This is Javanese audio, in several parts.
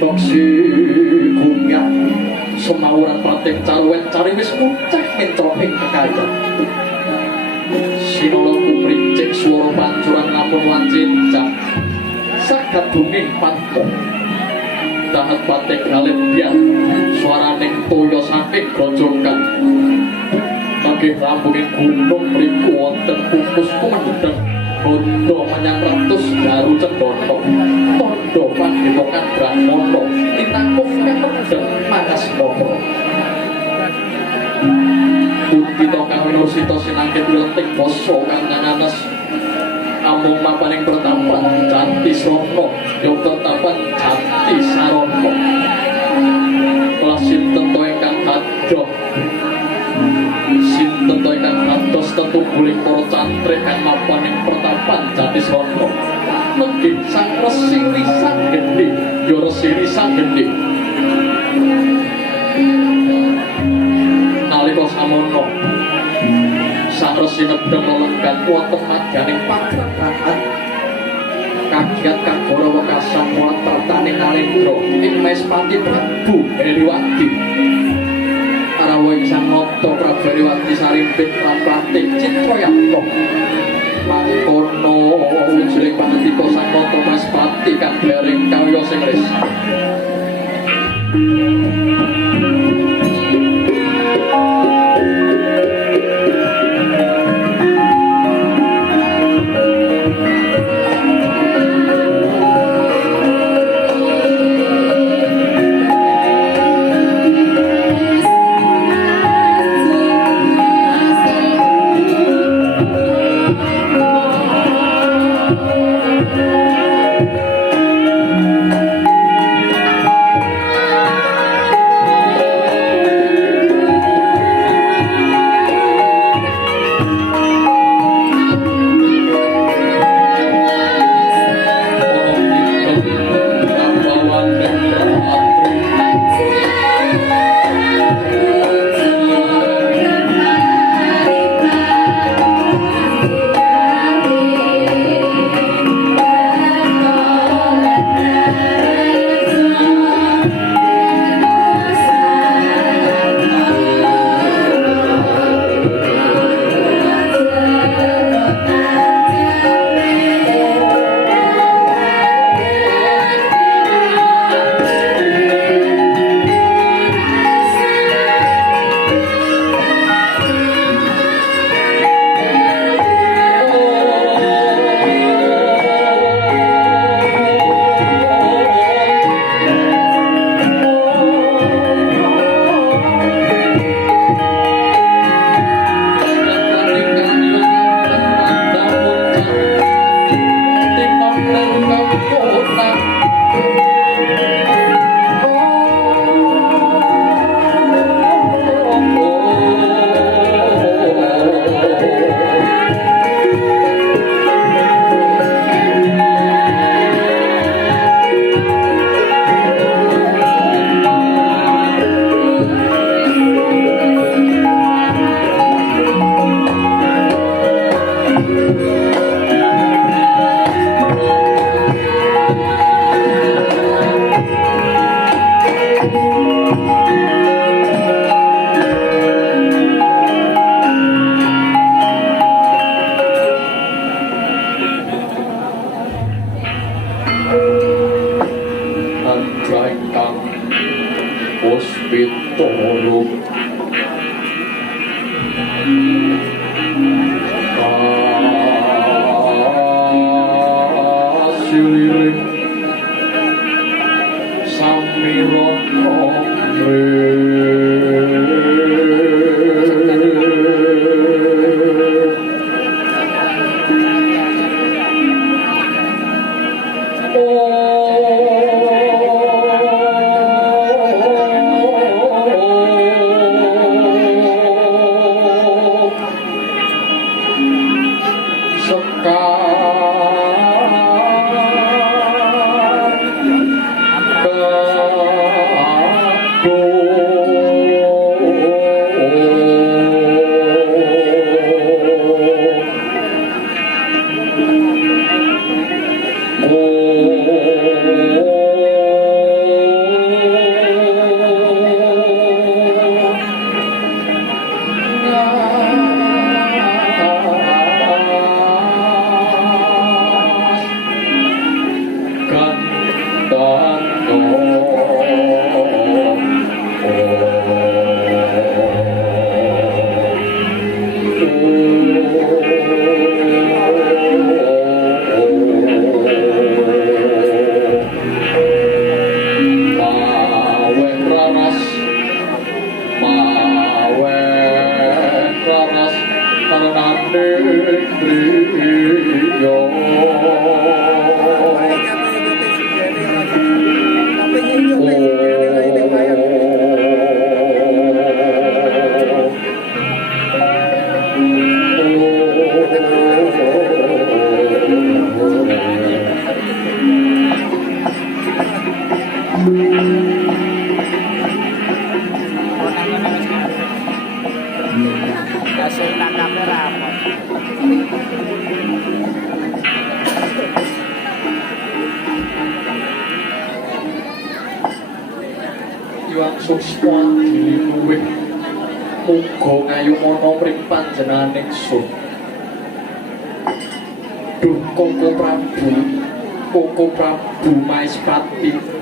Toksi gumyak semawuran prating caruwen cari wis mucah mentro ing kekayan sinala kumricik swara pancuran namun wancincang saged bumi patmo tahat pating kalendyan swaraning toya saking grojogan bagih rambunging gunung mriku wonten kukus kumendheng bondo menyang ratus daru cendana tondo pandepokan brahmana tinangkung kemendheng manas mokro Putita kang winusita sinangkit wileting basa kang nananes amung mapaning pertapan Janti Srana ya pertapan Janti Sarana lasinten to ingkang adoh sinten to ingkang ados tetubuling para cantrik kang mapaning pertapan Janti Srana nenggih sang resi risang gedhe ya resi risang gedhe nalika samono sang resi nedheng lelenggan wonten madyaning pagrahan kagiat kang Gorawa kasamuan tartane Nalendra ing Maespati Prabu Heriwati arawing sang nata Prabu Heriwati sarimpit lan pratik Citrayatna mangkono wujuring pangendika sang nata Maespati kang dereng kawya sing resah Lirik Hasil tangkapnya rapot. Iwang Suswa diluwih muga ngayumana mring panjenengan ingsun. Duh Koko Prabu Maespati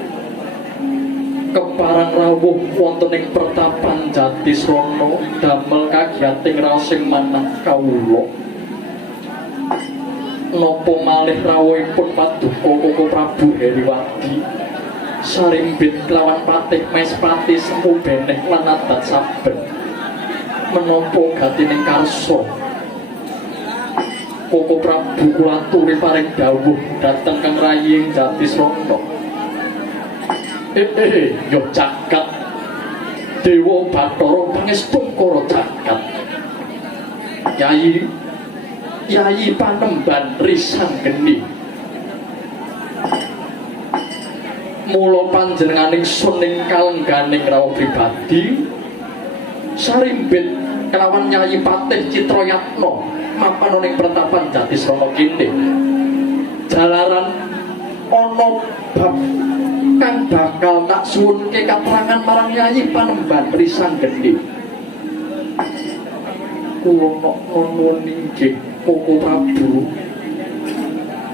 keparang rawuh wonten ing pertapan Jatisrana damel kagiyating raosing manah kawula. Napa malih rawuhipun Paduka Koko Prabu Heriwadi sarimbit kelawan Patih Maespati semu beneh lan adat saben menapa gatining karsa Koko Prabu kula aturi paring dawuh dhateng Kang Rayi ing Jatisrana. Yo jagat Dewa Bathara pangestu karo jagat. Yayi Panemban Risanggeni. Mula panjenengan ingsun ing kalengganing rawuh pribadi sarimbit kelawan Yayi Patih Citrayatna mapan ing pertapan Jatisrana kene. Jalaran ana bab kang bakal tak suwunke katerangan marang Yayi Panemban Risanggeni. Kula nuwun inggih Koko Prabu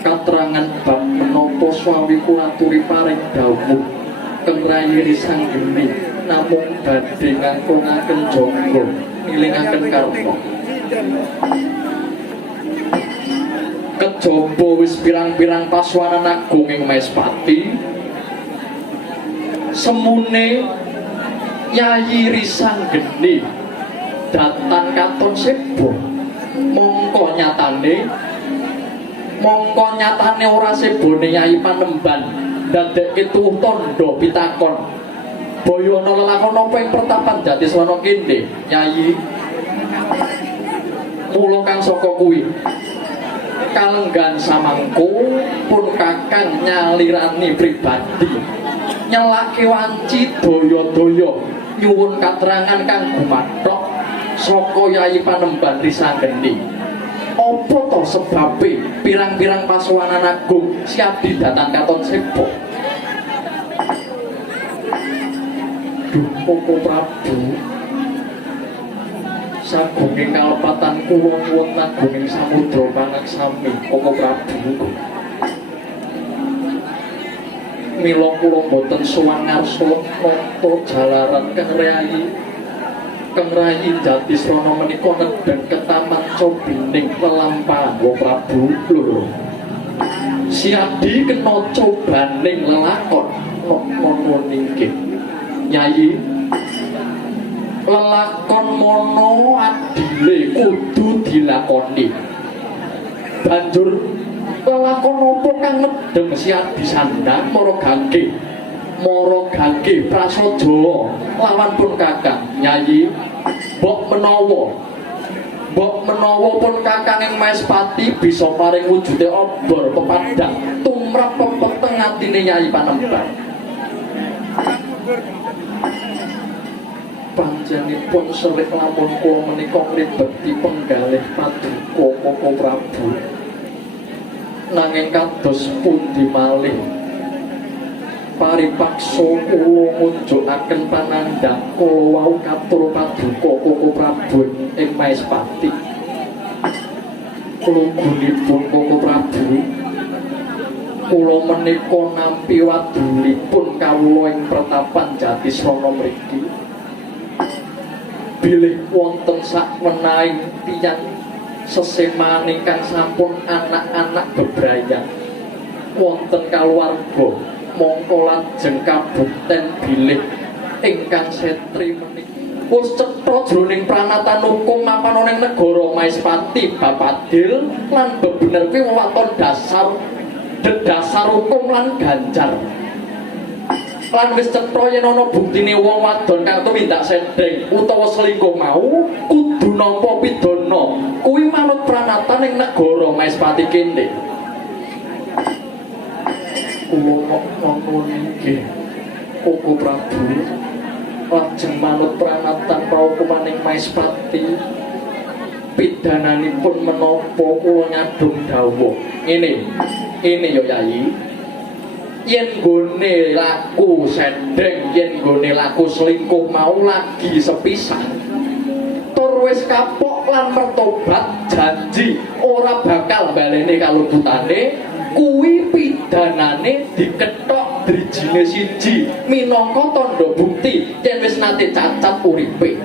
katerangan bab menapa swawi kula aturi paring dawuh Kang Rayi Risanggeni namung badhe ngangkungaken jaga ngilingaken karma. Kejaba wis pirang-pirang paswanan agung ing Maespati semune Yayi Risanggeni datan katon sebo mongko nyatane ora sebone Yayi Panemban ndadekke tuwuh tandha pitakon baya ana lelakon apa ing pertapan Jatisrana kene Yayi. Mula kang saka kuwi kalenggan samangku pun kakang nyalirani pribadi nyelake wanci daya-daya nyuwun katerangan kang gumathok saka Yayi Panemban Risanggeni. Apa to sebabe pirang-pirang pasawanan agung siadi datang katon sebo? Duh Koko Prabu sagunging kalepatan kula nuwun agunging samudra panaksami Koko Prabu. Mila kula boten sowan ngarsa nata jalaran Kang Rayi Jatisrana menika nedheng ketaman cobining lelampahan Koko Prabu lho. Siadi kena cobaning lelakon nuwun inggih Yayi. Lelakon mono adile kudu dilakoni. Banjur lelakon apa kang nedheng siadi sandang mara gage prasaja lawan pun kakang Yayi. Mbok menawa pun kakang ing Maespati bisa paring wujude obor pepadang tumrap pepeteng atine Yayi Panemban. Panjenipun serik lamun kula menika nglibeti penggalih Paduka Koko Prabu. Nanging kados pundi malih paripaksa kula ngunjukaken panandhang kula wau katur Paduka Koko Prabu ing Maespati. Klugunipun Koko Prabu kula menika nampi wadulipun kawula ing pertapan Jatisrana mriki. Bilih wonten sakmenaing tiyang seseman ingkang sampun anak-anak bebrayan wonten kaluwarga mongko lajeng kabukten bilih ingkang setri menika wis cetha jroning pranatan hukum mapan ing negara Maespati Bapadil lan bebener kuwi wewaton dasar hukum lan ganjar. Lan wis cetha yen ana buktine wong wadon kang tumindak sendeng utawa selingkuh mau kudu nampa pidana. Kuwi manut pranatan ing negara Maespati kene. Kula nuwun inggih Koko Prabu lajeng manut pranatan paukumaning Maespati. Pidananipun menapa kula nyadong dawuh. Ngene ya Yayi. Yen nggone laku sendeng, yen nggone laku selingkuh mau lagi sepisan. Tur wis kapok lan mertobat janji ora bakal baleni kaluputane, kuwi pidanane dikethok drijine siji minangka tandha bukti yen wis nate cacat uripe.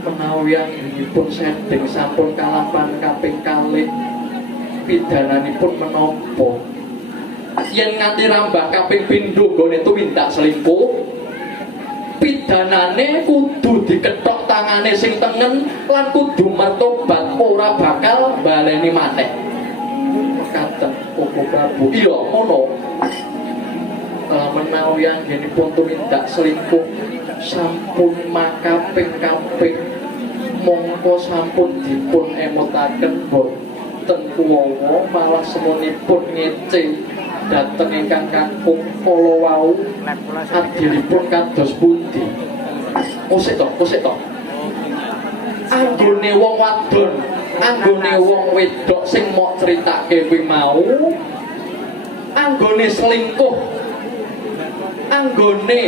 Menawi anggenipun sending sampun kalampahan kaping kalih, pidananipun menapa? Yen nganti rambah kaping pindho nggone tumindak selingkuh, pidanane kudu dikethok tangane sing tengen lan kudu mertobat ora bakal baleni maneh. Mekaten Koko Prabu. Iya, ngono. Menawi anggenipun tumindak selingkuh sampun makaping-kaping mongko sampun dipun emutaken boten kuwawa malah semunipun ngece dhateng ingkang kakung kala wau adilipun kados pundi. Kosek to. Anggone wong wadon, anggone wong wedok sing mok critake kuwi mau, anggone selingkuh, anggone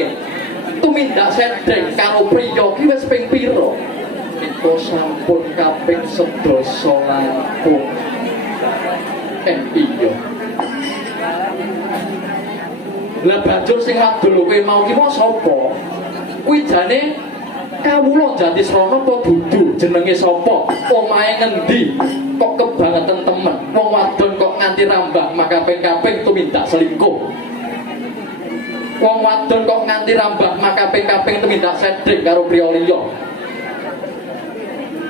tumindak sendeng karo priya ki wis ping pira? Nika sampun kaping 11 langkung. Iya. Lah banjur sing wadul kowe mau ki sapa? Kuwi jane kawula Jatisrana apa dudu? Jenenge sapa? Omahe ngendi? Kok kebangetan temen. Wong wadon kok nganti rambah makaping-kaping tumindak selingkuh. Wong wadon kok nganti rambah makaping-kaping tumindak sendeng karo priya liya.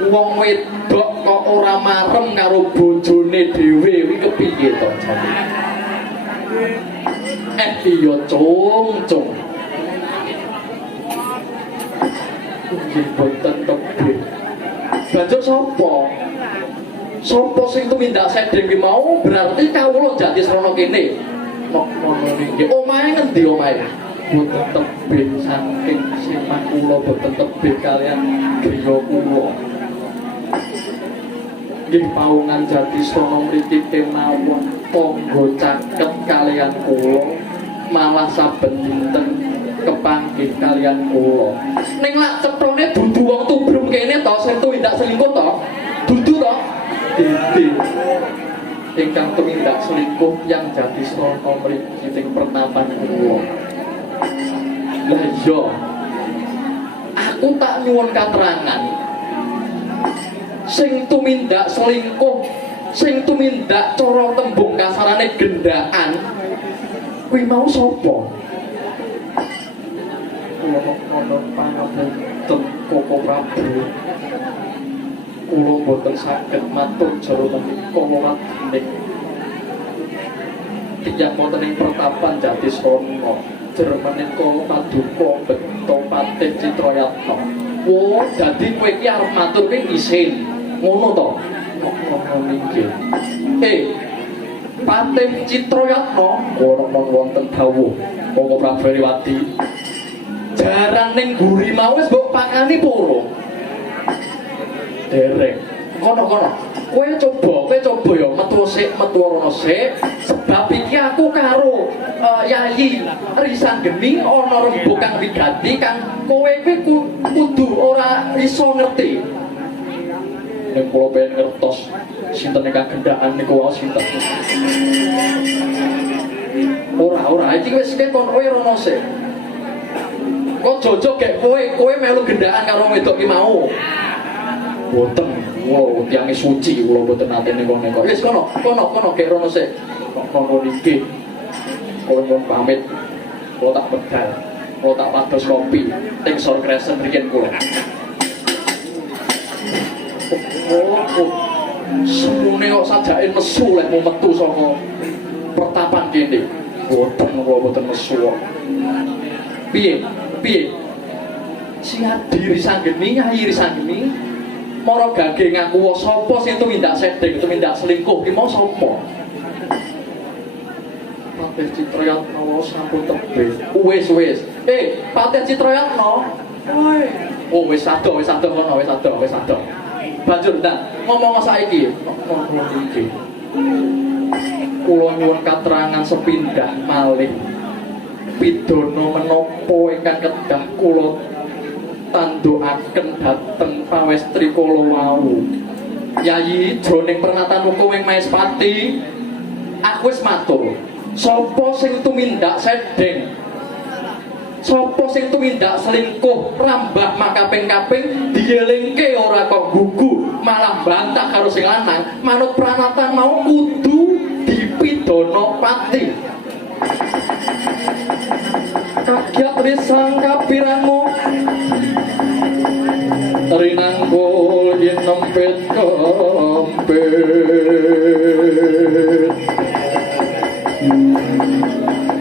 Wong wedok kok ora marem karo bojone dhewe kuwi kepiye to jane? Iya cung. Nggih boten tebih. Banjur sapa? Sapa sing tumindak sendeng ki mau berarti kawula Jatisrana kene. Ngono niki. Omahe ngendi omahe? Boten tebih saking simah kula boten tebih kalian griya kula. Nggih paungan Jatisrana mriki kemawon tangga caket kalian kula malah saben dinten kepanggih kalian kula. Ning lak ceprone dudu wong tubruk kene to sing tumindak selingkuh to? Dudu to? Dede. Ingkang tumindak selingkuh yang Jatisrana mriki ing pertapan kula. Lah iya. Aku tak nyuwun katerangan. Sing tumindak selingkuh, sing tumindak cara tembung kasarane gendaan, kuwi mau sapa? Kula ana pangapunten Koko Prabu. Kula boten saged matur jero menika wadining tiyang wonten ing pertapan Jatisrana. Jero menika paduka Beta Patih Citrayatna. Oh, dadi kowe iki arep matur ki isin. Ngono to? Ngono nggih. Patih Citrayatna ora wonten dawuh Koko Prabu Riwati. Jaran ning mburi mau wis mbok pakani purung. Dereng. Kono. Kowe coba ya metu rono sik sebab iki aku karo Yayi Risanggeni ana rembug kang wigati kang kowe kuwi kudu ora iso ngerti. Nek kula ben ngertos sinten ingkang gendaan niku wae sinten. Ora iki wis keton kowe rono sik. Kok jojok gek kowe melu gendaan karo wedok ki mau. Boten, wow, tiange suci kula boten nate nego-nego. Wis kono gek rono sik. Kono niki. Kowe mun pamit, kula tak medal. Kula tak pados kopi teng Sor Crescent riyen kula. Semune kok sajake nesu lek mau metu saka pertapan kene. Boten kula boten nesu. Piye? Sing Adi Risanggeni, Yayi Risanggeni mara gage ngaku sapa sing tumindak sendeng, tumindak selingkuh ki mau sapa? Patih Citrayatna sampun tebih. Wis. Patih Citrayatna. Woi. Oh, wis ado kono, wis ado. Banjur ndak ngomong saiki. Ngomong iki. Kula nyuwun katerangan sepindhah malih. Pidana menapa ingkang kedah kula tandukaken dhateng pawestri kula wau. Yayi jroning pernatan hukum ing Maespati, aku wis matur, sapa sing tumindak sedheng, sapa sing tumindak selingkuh rambah makaping-kaping dielingke ora kok gugu, malah bantah karo sing lanang, manut pranatan mau kudu dipidana pati. Kagyat risang kapirango rinanggul yen nempet kempet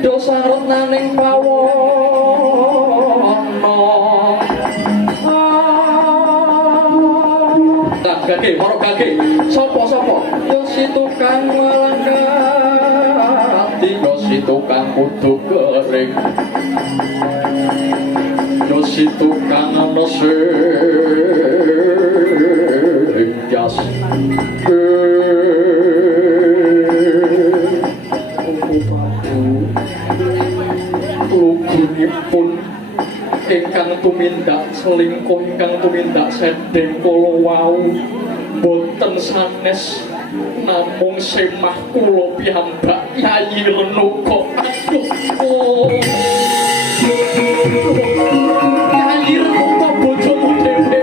dosaret naning pawana gage moro gage sapa yo si tukang walangkati yo si tukang kudu kering yo si tukang ana sing jas lugunipun ingkang tumindak selingkuh ingkang tumindak sedheng kala wau boten sanes namung semah kula piyambak Yayi Renuka. Aduh. Yayi Renuka bojomu dhewe.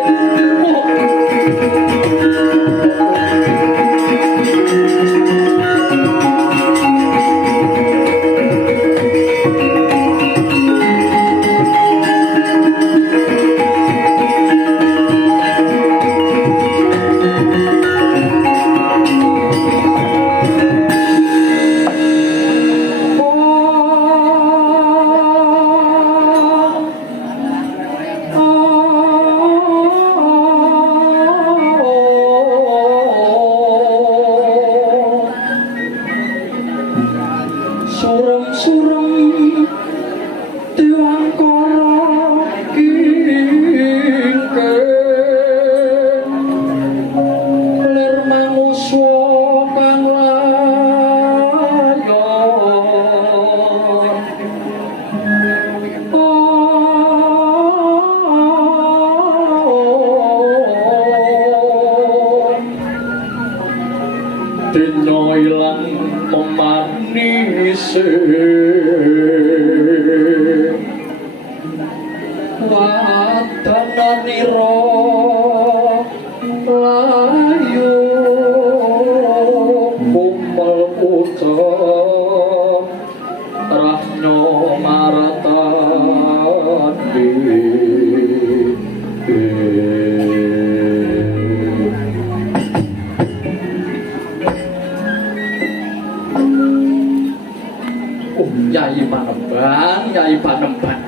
Yayi Panembahan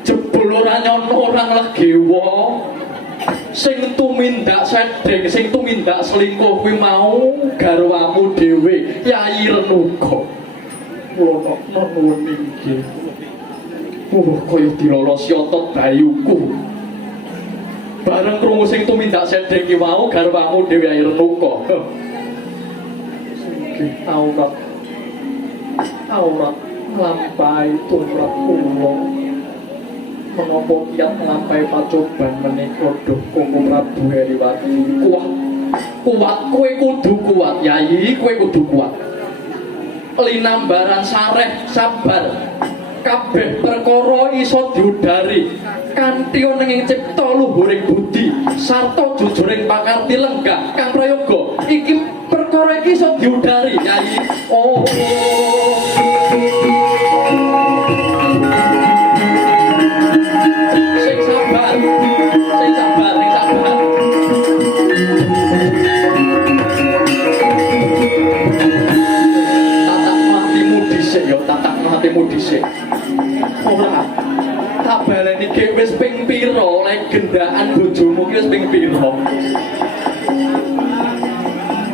jebul ora nyono orang legewa sing tumindak sedheng sing tumindak selingkuh kuwi mau garwamu dhewe Yayi Renuka. Kula nuwun inggih kaya dilolosi otot bayuku bareng krungu sing tumindak sedheng ki mau garwamu dhewe Yayi Renuka. Aurat nglampahi tumrap kula menapa kiyat nglampahi pacoban menika Duh Kanggo Prabu Heriwati. Kuat kowe kudu kuat Yayi, kowe kudu kuat. Linambaran sareh sabar kabeh perkara iso diudari kanthi ana ing cipta luhuring budi sarta jujuring pakarti lenggah kang prayoga iki perkara iki iso diudari Yayi. Oh sing sabar tatak hatimu dhisik ora tak baleni ge wis ping pira lek gendaan bojomu ki wis ping pira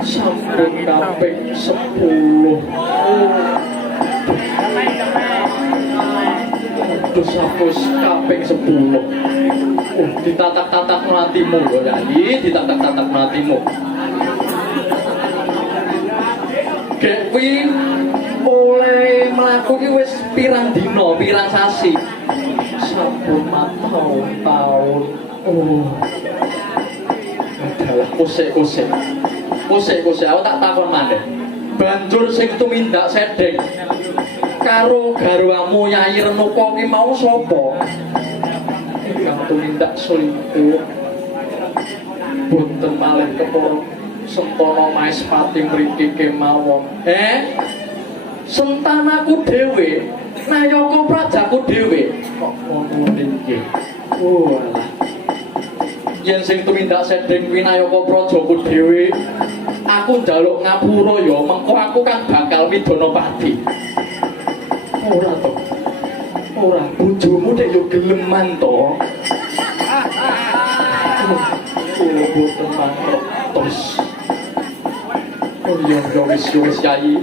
sampun kaping 10 Aduh sapus kaping 10. Ditatak-tatak matimu lho Yayi, ditatak-tatak matimu. Gek kuwi oleh mlaku ki wis pirang dina, pirang sasi. Sampun tahun-tahun. Adalah kusik-kusik. Kusik-kusik aku tak takon maneh. Banjur sing tumindak sedeng karo garwamu Yayi Renuka ki mau sapa? Ingkang tumindak selingkuh. Punten malih kepara Sentana Maespati mriki kemawon. Sentanaku dhewe, Nayaka prajaku dhewe. Kok ngono niki? Walah. Yen sing tumindak sedeng kuwi Nayaka prajaku dhewe, aku njaluk ngapura ya, mengko aku kan bakal Midhanapati. Ora to. Ora bojomu nek yo geleman to. Boten mangertos. Yo wis Yayi.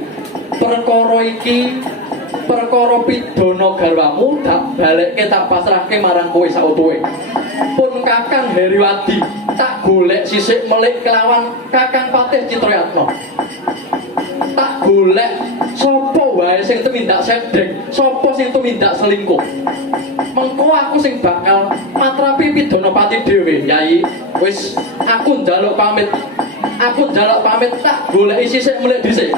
Perkara iki perkara pidana garwamu tak balekke tak pasrahke marang kowe sautuhe. Pun Kakang Heriwadi tak golek sisik melik kelawan Kakang Patih Citrayatna. Tak golek sapa wae sing tumindak sedeng, sapa sing tumindak selingkuh. Mengko aku sing bakal matrapi Midhanapati dhewe, Yayi. Wis aku njaluk pamit. Aku njaluk pamit tak goleki sisik melik dhisik.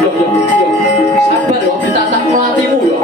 Yo sabar yo ditatak melatimu yo.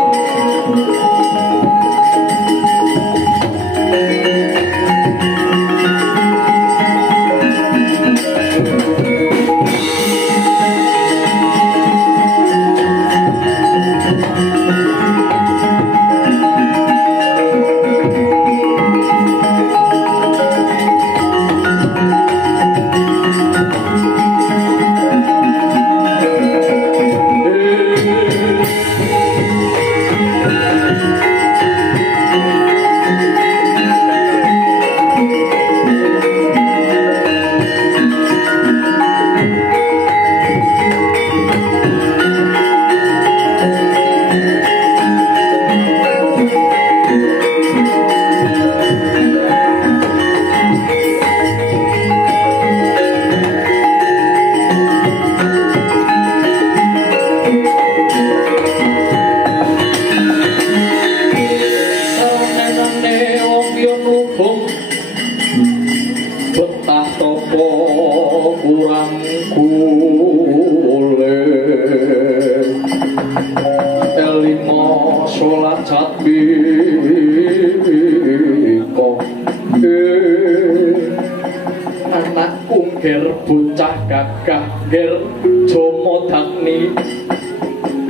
Ger Jomo Dagni.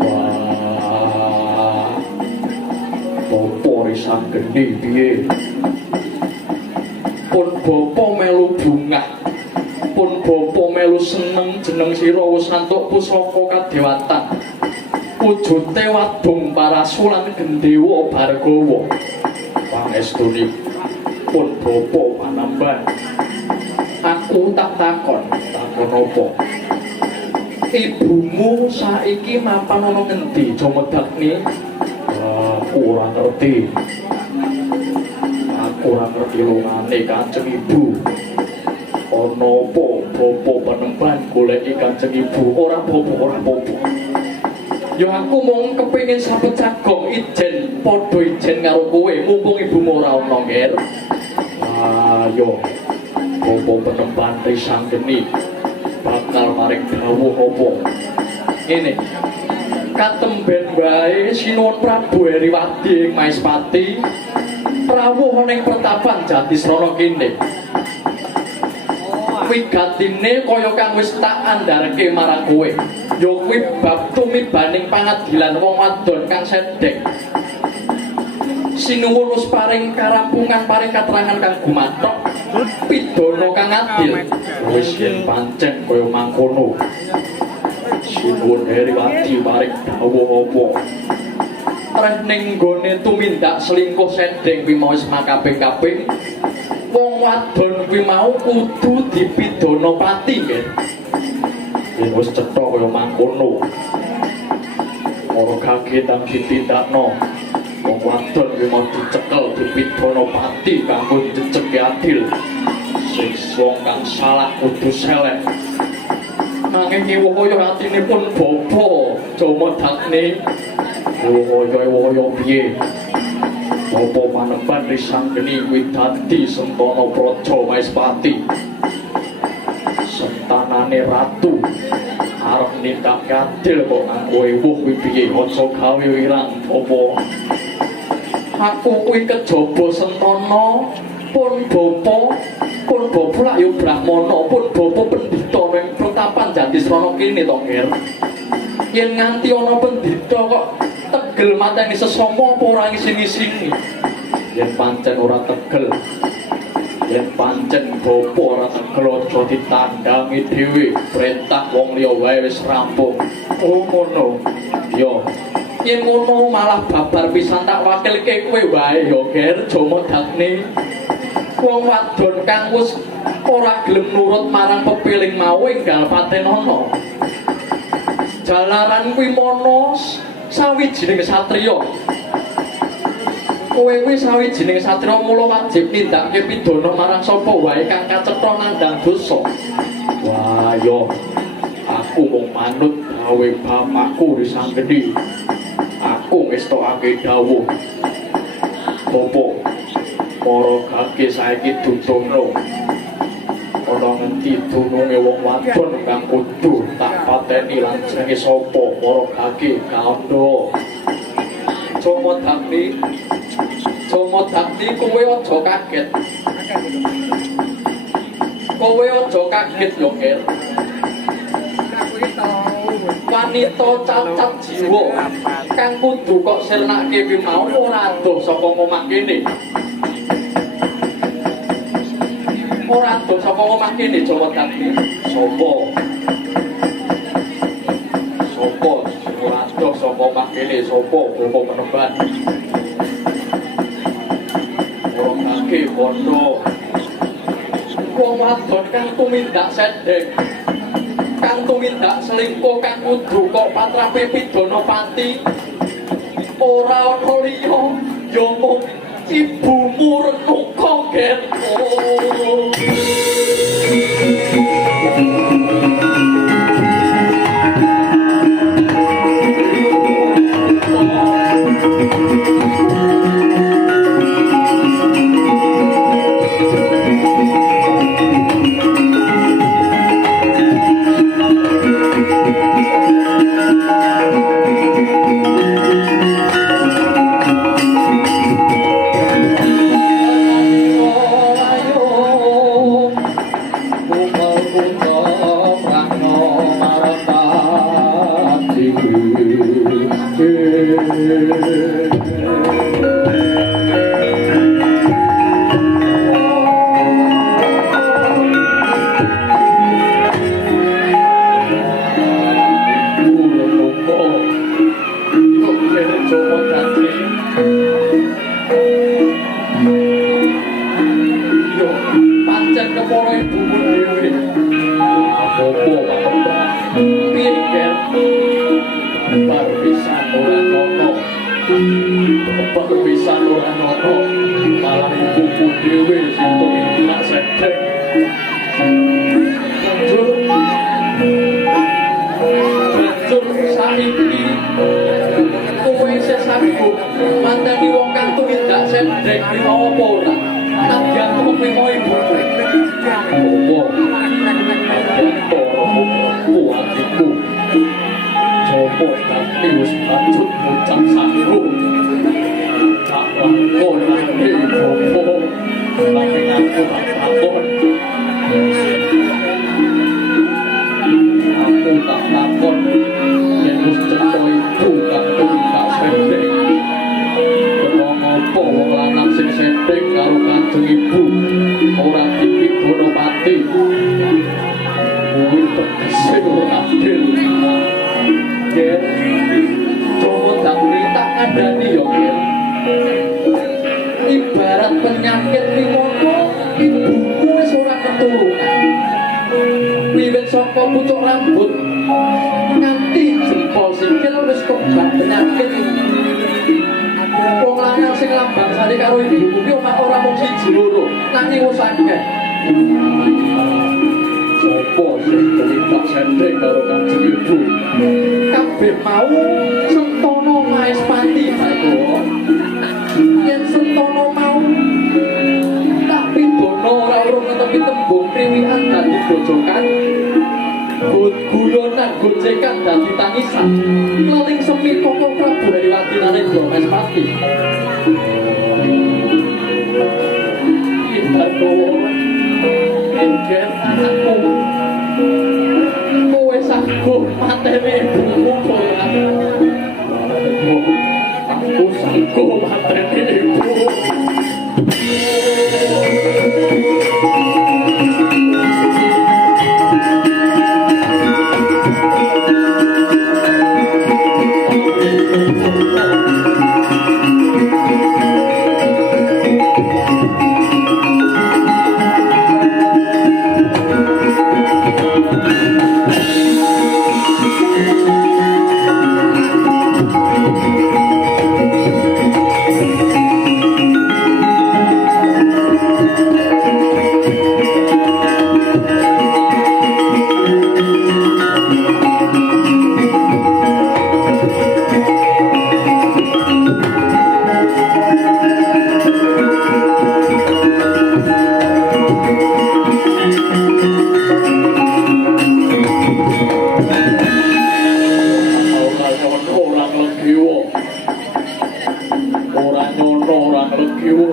Wah, Bapak risang geni piye? Pun Bapak melu bungah, pun Bapak melu seneng jeneng sira wis antuk pusaka kadewatan. Wujute wadung parasulan Gendhewa Bargawa. Pangestuni pun Bapak panamban. Aku tak takon apa? Ibumu saiki mapan ana ngendi, Jomo Dagni? Ora ngerti. Aku ora ngerti lungane Kanjeng Ibu. Ana apa bapa penemban goleki Kanjeng Ibu? Ora apa-apa. Ya aku mung kepengin sapecagong ijen padha ijen karo kowe, mumpung ibumu ora ana, Nger. Yo bapa penemban risang geni bakal maring dawuh apa ngene katemben wae sinuwun Prabu Heriwadi ing Maespati rawuh ning pertapan Jatisrana kene wigatine kaya kang wis tak andharke marang kowe ya kuwi bab tumibaning pangadilan wong wadon kang sedhek sinuwun wis paring karampungan paring katerangan kang gumathok pidana kang adil wis yen pancen kaya mangkono sinuwun Heriwadi paring dawuh apa reh ning nggone tumindak selingkuh sedheng kuwi mau wis makaping-kaping wong wadon kuwi mau kudu dipidana pati nggih wis cetha kaya mangkono. Ora kagetan ditindakno. Wong wadon kuwi mau dicekel dipidana pati kanggo jejeg adil. Sing wong kang salah kudu selek. Nanging kiwaya atinipun bapa Jamadagni. Waya piye? Bapa Panembahan Risanggeni kuwi dadi Sentana Praja Maespati. Sentanane ratu arep nindakake adil kok nganggo ewuh kuwi piye? Aja gawe wirang apa. Aku kuwi kejaba Sentana pun bapa lak yo Brahmana pun bapa pendhita ning Pratapan Jantisrana kene to, Nger. Yen nganti ana pendhita kok tegel mateni sesama apa ora ngising-isingi. Yen pancen ora tegel, yen pancen bapa ora tegel aja ditandangi dhewe, perintah wong liya wae wis rampung. Oh ngono. Yo. Yen ngono malah babar pisan tak wakilke kowe wae yo, Ger Jamadagni. Wong wadon kang wis ora gelem nurut marang pepiling mau enggal patenana. Jalaran kuwi mono sawijining satriya. Kowe kuwi sawijining satriya mula wajib nindakake pidana marang sapa wae kang kacetha nandhang dosa. Wah, yo aku mung manut gawe bapakku Risanggeni. Aku ngestokake dawuh. Bapa para gage saiki dudono. Ana ngendi dununge wong wadon kang kudu tak pateni lan jenenge sapa? Para gage kandha. Jamadagni kowe aja kaget. Kowe aja kaget yo, Ger. Wanita cacat jiwa kang kudu kok sirnake kuwi mau ora adoh saka omah kene. Ora adoh saka omah kene Jamadagni. Sapa? Ora adoh saka omah kene sapa? Bapa Panembahan. Ora kake bondo. Wong wadon kang tumindak sedhek. Kang tumindak selingkuh kang kudu kok patrape pidana pati. Ora ana liya ya mung ibumu Renuka, Ger. Ibarat penyakit limono, ibuku wis ora keturunan. Wiwit saka pucuk rambut nganti jempol sikil wis kebak penyakit wong lanang sing lambang sari karo ibu kuwi omah ora mung siji loro nanging wis akeh sapa sing terlibat sendeng karo Kanjeng Ibu kabeh mau Sentana Maespati Bae yen Sentana mau tak pidana ora urung netepi tembung kriwikan dadi bojokan guyonan gojekan dadi tangisan leling semi Kakang Prabu Hariwati Narendra Maespati Indarto engger anakku kowe sanggup mateni ibumu ora aku sanggup mateni ibu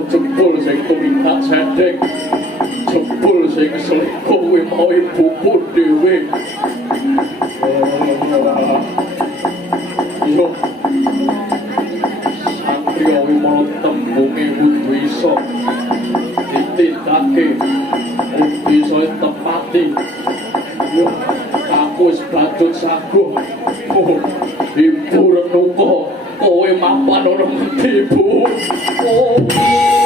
jebul sing tumindak sendeng jebul sing selingkuh kuwi mau ibuku dhewe yo satriya wimana tembunge kudu iso ditindakake kudu iso tepati yo aku wis badut saguh ibu renungko kowe mapan ora ngerti ibu oh